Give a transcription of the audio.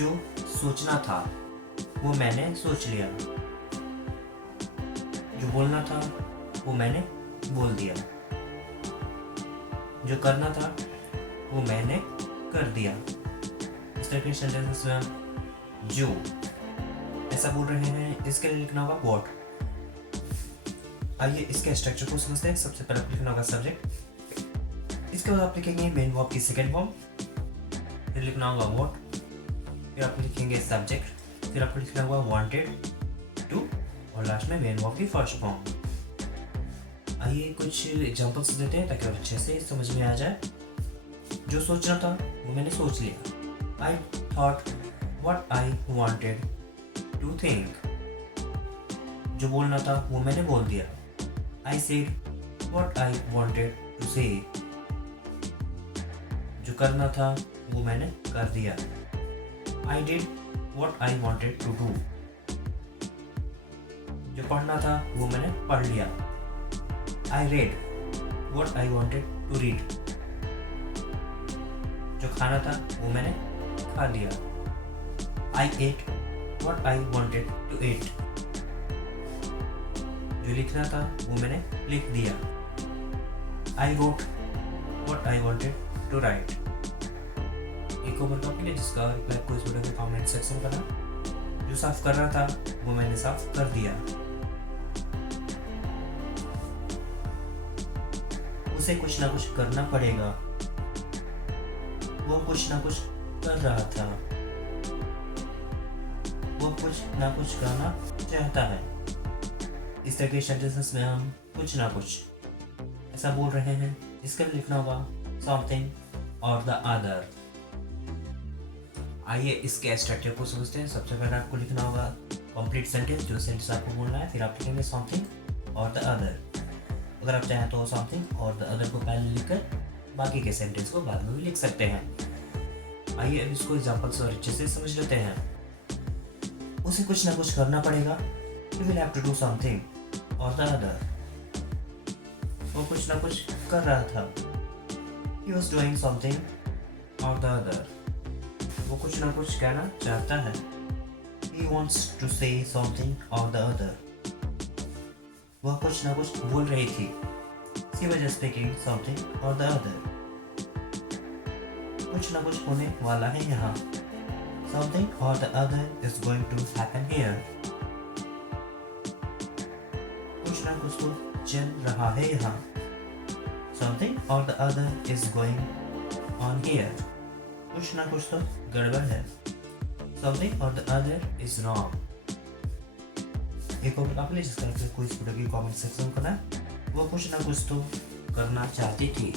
जो सोचना था वो मैंने सोच लिया, जो बोलना था वो मैंने बोल दिया, जो करना था वो मैंने कर दिया। इस तरह के सेंटेंसेस में हम जो ऐसा बोल रहे हैं, इसके लिए लिखना होगा व्हाट। आइए इसके स्ट्रक्चर को समझते हैं। सबसे पहले आपको लिखना होगा सब्जेक्ट, इसके बाद आप लिखेंगे मेन वर्ब की सेकंड फॉर्म, फिर लिखना होगा व्हाट, फिर आप लिखेंगे सब्जेक्ट, फिर आपको लिखना होगा वांटेड टू, और लास्ट में मेन वर्ब की फर्स्ट फॉर्म। आइए कुछ एग्जांपल्स देते हैं ताकि और अच्छे से समझ में आ जाए। जो सोचना था वो मैंने सोच लिया, I thought what I wanted to think. जो बोलना था वो मैंने बोल दिया, I said what I wanted to say. जो करना था वो मैंने कर दिया, I did what I wanted to do. जो पढ़ना था वो मैंने पढ़ लिया, I read what I wanted to read. जो खाना था वो मैंने खा लिया, I ate what I wanted to eat. जो लिखना था वो मैंने लिख दिया, I wrote what I wanted to write. एक और टॉपिक है जिसका रिप्लाई आपको इस वीडियो के कमेंट सेक्शन करना। जो साफ कर रहा था वो मैंने साफ कर दिया, उसे कुछ ना कुछ करना पड़ेगा, वो कुछ ना कुछ कर रहा था, वो कुछ ना कुछ करना चाहता है। इस तरह के सेंटेंसेस में हम कुछ ना कुछ ऐसा बोल रहे हैं, इसके लिए लिखना होगा समथिंग और द अदर। आइए इसके स्ट्रक्चर को समझते हैं। सबसे पहले आपको लिखना होगा कंप्लीट सेंटेंस, जो सेंटेंस आपको बोलना है, फिर आप लिखेंगे समथिंग और द अदर। अगर आप चाहें तो समथिंग और द अदर को पहले लिखकर बाकी के सेंटेंस को बाद में भी लिख सकते हैं। आइए अब इसको एग्जांपल्स और अच्छे से समझ लेते हैं। उसे कुछ ना कुछ करना पड़ेगा, you will have to do something or the other। वो कुछ ना कुछ कर रहा था, he was doing something or the other। वो कुछ ना कुछ कहना चाहता है, he wants to say something or the other। वह कुछ ना कुछ बोल रही थी, she was speaking something or the other। कुछ ना कुछ होने वाला है यहाँ, something or the other is going to happen here। कुछ ना कुछ तो चल रहा है यहाँ, something or the other is going on here। कुछ ना कुछ तो गड़बड़ है, something or the other is wrong। एक और आप ले जिसका कोई इस वीडियो की कमेंट सेक्शन करना, वो कुछ ना कुछ तो करना चाहती थी।